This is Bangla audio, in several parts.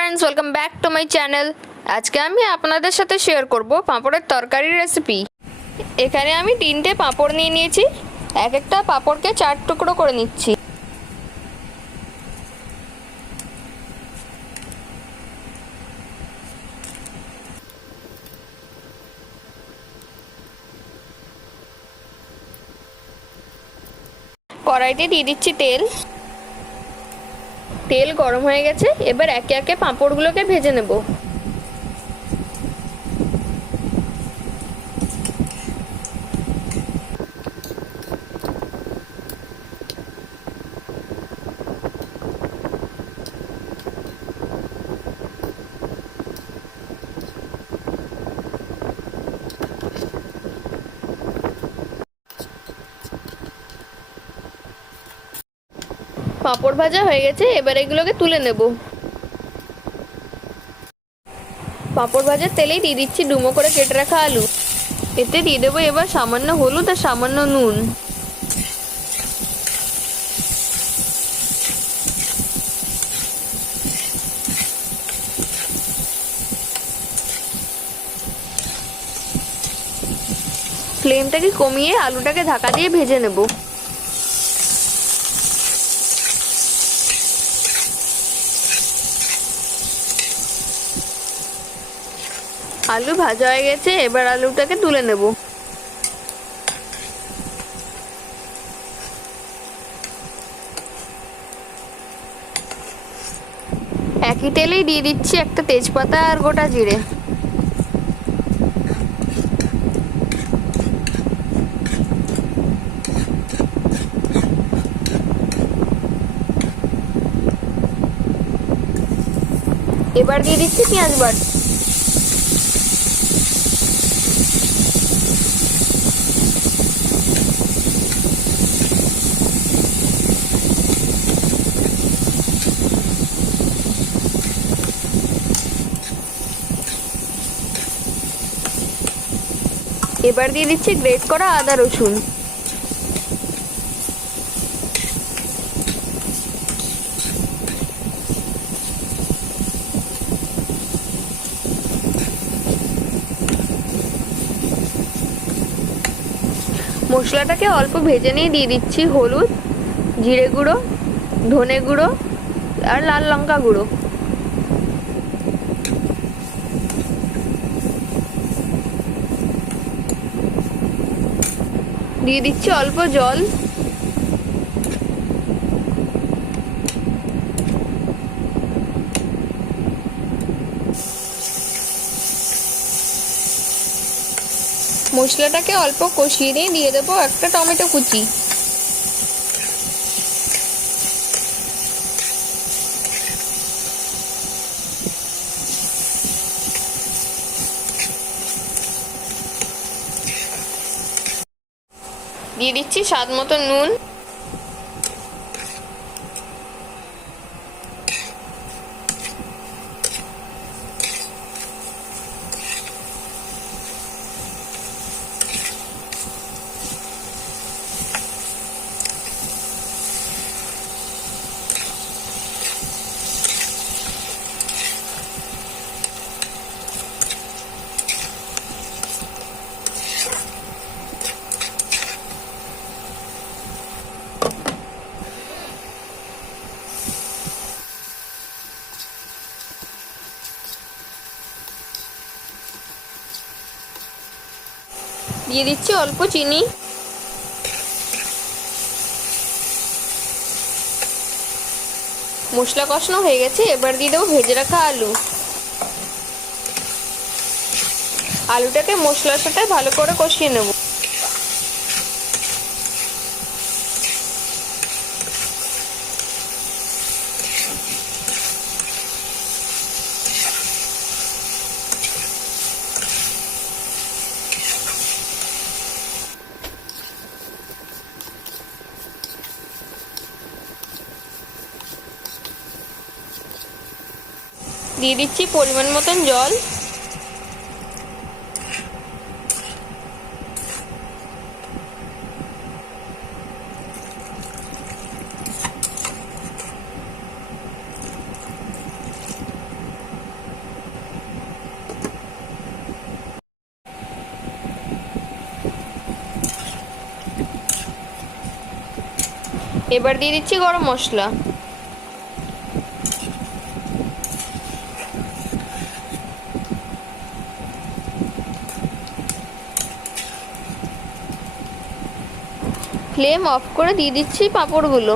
Friends welcome back to my channel আজকে আমি আপনাদের সাথে শেয়ার করব পাঁপড়ের তরকারি রেসিপি এখানে আমি তিনটে পাঁপড় নিয়ে নিয়েছি। এক একটা পাঁপড়কে চার টুকরো করে নিচ্ছি। কড়াইতে দিয়ে দিচ্ছি তেল। তেল গরম হয়ে গেছে এবার একে একে পাঁপড়গুলোকে ভেজে নেব। পাঁপড় ভাজা হয়ে গেছে, এবার এগুলোকে তুলে নেব। পাঁপড় ভাজার তেলেই দিয়ে দিচ্ছি ডুমো করে কেটে রাখা আলু। এতে দিয়ে দেবো এবার সামান্য হলুদ আর সামান্য নুন। ফ্লেমটাকে কমিয়ে আলুটাকে ঢাকা দিয়ে ভেজে নেব। আলু ভাজা হয়ে গেছে, এবার আলুটাকে তুলে নেব। একই তেলেই দিয়ে দিচ্ছি একটা তেজপাতা আর গোটা জিরে। এবার দিয়ে দিচ্ছি পেঁয়াজ বাটা। এবার দিয়ে দিচ্ছি গ্রেট করা আদা রসুন। মশলাটাকে অল্প ভেজে নিয়ে দিয়ে দিচ্ছি হলুদ, জিরে গুঁড়ো, ধনে গুঁড়ো আর লাল লঙ্কা গুঁড়ো। দিয়ে দিচ্ছি অল্প জল। মশলাটাকে অল্প কষিয়ে নিয়ে দিয়ে দেবো একটা টমেটো কুচি। দিয়ে দিচ্ছি স্বাদ মতো নুন। দিয়ে দিচ্ছি অল্প চিনি। মশলা কষানো হয়ে গেছে, এবার দিয়ে দেবো ভেজে রাখা আলু। আলুটাকে মশলার সাথে ভালো করে কষিয়ে নেব। দিয়ে দিচ্ছি পরিমাণ মতন জল। এবার দিয়ে দিচ্ছি গরম মশলা। ফ্লেম অফ করে দিয়ে দিচ্ছি পাঁপড়গুলো।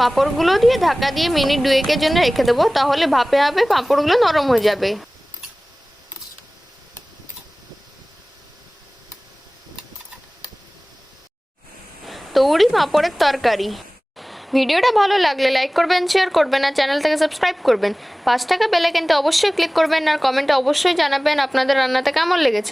পাঁপড়গুলো দিয়ে ঢাকা দিয়ে মিনিট দুয়েকের জন্য রেখে দেবো, তাহলে ভাপে ভাপে পাঁপড়গুলো নরম হয়ে যাবে। তৈরি পাঁপড়ের তরকারি। ভিডিওটা ভালো লাগলে লাইক করবেন শেয়ার করবেন আর চ্যানেল থেকে সাবস্ক্রাইব করবেন। পাঁচ টাকা বেলাইকেনতে অবশ্যই ক্লিক করবেন আর কমেন্টে অবশ্যই জানাবেন আপনাদের রান্নাতে কেমন লেগেছে।